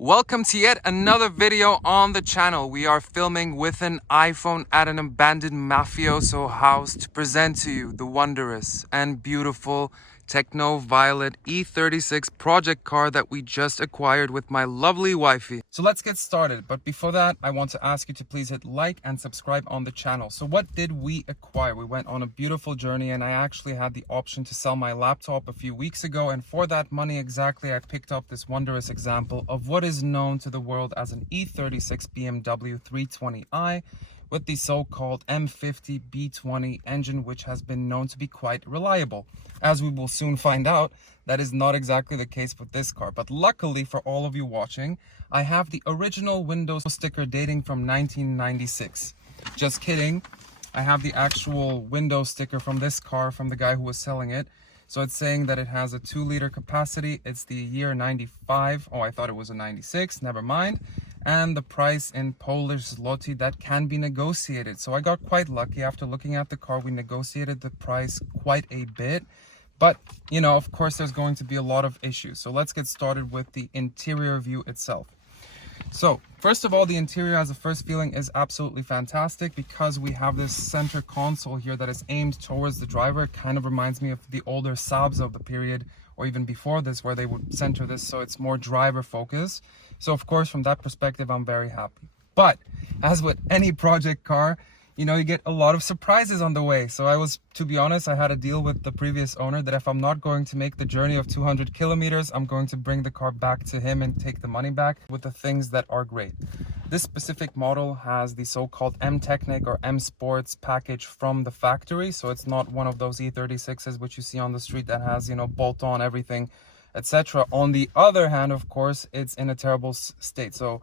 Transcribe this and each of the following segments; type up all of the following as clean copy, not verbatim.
Welcome to yet another video on the channel. We are filming with an iPhone at an abandoned mafioso house to present to you the wondrous and beautiful Techno Violet E36 project car that we just acquired with my lovely wifey. So let's get started, but before that I want to ask you to please hit like and subscribe on the channel. So what did we acquire? We went on a beautiful journey and I actually had the option to sell my laptop a few weeks ago, and for that money exactly I picked up this wondrous example of what is known to the world as an E36 BMW 320i with the so-called M50 B20 engine, which has been known to be quite reliable. As we will soon find out, that is not exactly the case with this car. But luckily for all of you watching, I have the original Windows sticker dating from 1996. Just kidding. I have the actual Windows sticker from this car from the guy who was selling it. So it's saying that it has a 2-liter capacity. It's the year 95. Oh, I thought it was a 96. Never mind. And the price in Polish zloty that can be negotiated. So I got quite lucky. After looking at the car, we negotiated the price quite a bit. But, you know, of course, there's going to be a lot of issues. So let's get started with the interior view itself. So first of all, the interior as a first feeling is absolutely fantastic because we have this center console here that is aimed towards the driver. It kind of reminds me of the older Saabs of the period, or even before this, where they would center this so it's more driver focused. So of course, from that perspective, I'm very happy. But as with any project car, you know, you get a lot of surprises on the way. So to be honest, I had a deal with the previous owner that if I'm not going to make the journey of 200 kilometers, I'm going to bring the car back to him and take the money back with the things that are great. This specific model has the so-called M Technic or M Sports package from the factory. So it's not one of those E36s which you see on the street that has, you know, bolt-on everything, etc. On the other hand, of course, it's in a terrible state. So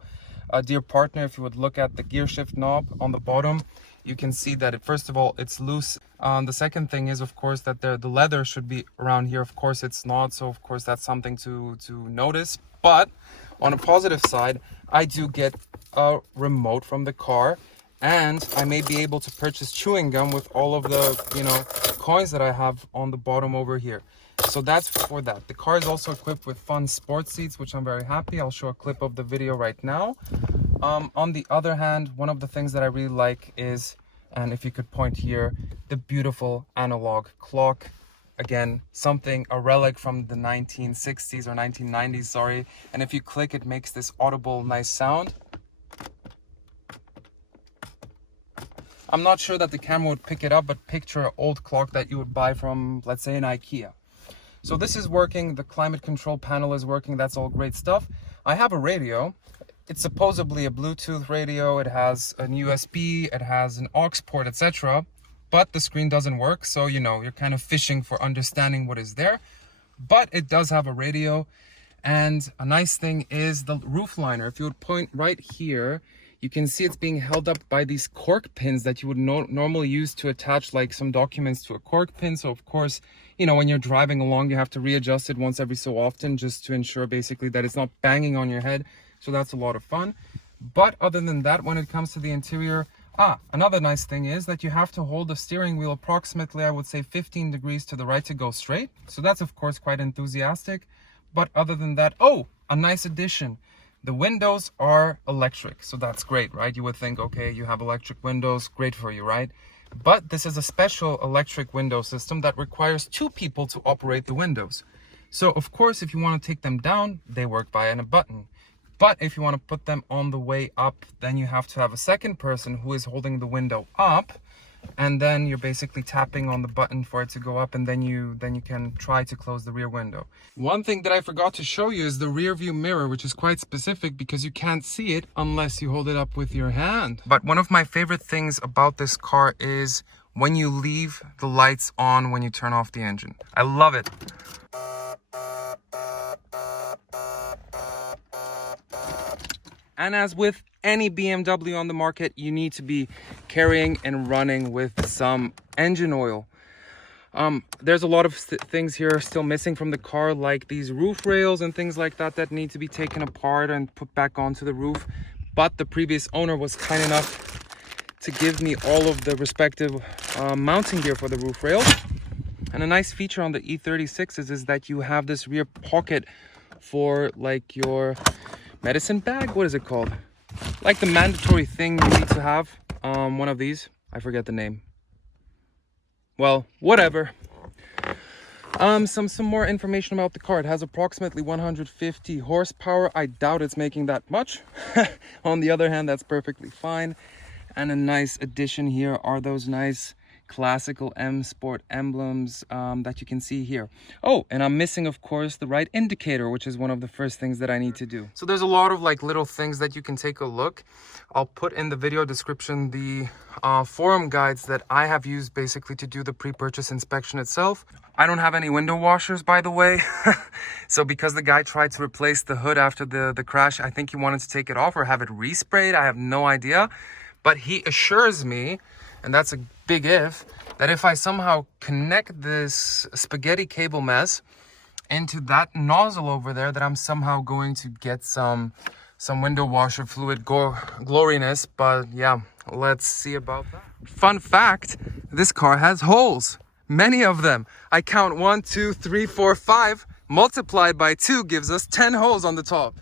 dear partner, if you would look at the gear shift knob on the bottom, you can see that first of all, it's loose. The second thing is, of course, that the leather should be around here. Of course, it's not. So, of course, that's something to notice. But on a positive side, I do get a remote from the car. And I may be able to purchase chewing gum with all of the, you know, coins that I have on the bottom over here. So that's for that. The car is also equipped with fun sport seats, which I'm very happy. I'll show a clip of the video right now. On the other hand, one of the things that I really like is, and if you could point here, the beautiful analog clock. Again, a relic from the 1960s or 1990s, sorry. And if you click, it makes this audible, nice sound. I'm not sure that the camera would pick it up, but picture an old clock that you would buy from, let's say, an IKEA. So this is working, the climate control panel is working, that's all great stuff. I have a radio. It's supposedly a Bluetooth radio, it has an USB, it has an aux port, etc. But the screen doesn't work, so you know, you're kind of fishing for understanding what is there. But it does have a radio, and a nice thing is the roof liner. If you would point right here, you can see it's being held up by these cork pins that you would normally use to attach like some documents to a cork pin. So of course, you know, when you're driving along, you have to readjust it once every so often just to ensure basically that it's not banging on your head. So that's a lot of fun. But other than that, when it comes to the interior, another nice thing is that you have to hold the steering wheel approximately, I would say 15 degrees to the right to go straight. So that's of course quite enthusiastic. But other than that, a nice addition. The windows are electric, so that's great, right? You would think, okay, you have electric windows, great for you, right? But this is a special electric window system that requires 2 people to operate the windows. So of course, if you want to take them down, they work via a button. But if you want to put them on the way up, then you have to have a second person who is holding the window up, and then you're basically tapping on the button for it to go up, and then you can try to close the rear window. One thing that I forgot to show you is the rear view mirror, which is quite specific because you can't see it unless you hold it up with your hand. But one of my favorite things about this car is when you leave the lights on when you turn off the engine. I love it. And as with any BMW on the market, you need to be carrying and running with some engine oil. There's a lot of things here still missing from the car, like these roof rails and things like that that need to be taken apart and put back onto the roof. But the previous owner was kind enough to give me all of the respective mounting gear for the roof rails. And a nice feature on the E36s is that you have this rear pocket for like your medicine bag. What is it called? Like the mandatory thing you need to have. One of these. I forget the name. Well, whatever. Some more information about the car. It has approximately 150 horsepower. I doubt it's making that much. On the other hand, that's perfectly fine. And a nice addition here are those nice classical Sport Emblems that you can see here. Oh, and I'm missing, of course, the right indicator, which is one of the first things that I need to do. So there's a lot of like little things that you can take a look. I'll put in the video description the forum guides that I have used basically to do the pre-purchase inspection itself. I don't have any window washers, by the way. So because the guy tried to replace the hood after the crash, I think he wanted to take it off or have it resprayed. I have no idea. But he assures me, and that's a big if, that if I somehow connect this spaghetti cable mess into that nozzle over there, that I'm somehow going to get some window washer fluid gloriness. But yeah, let's see about that. Fun fact, this car has holes. Many of them. I count 1, 2, 3, 4, 5. Multiplied by 2 gives us 10 holes on the top.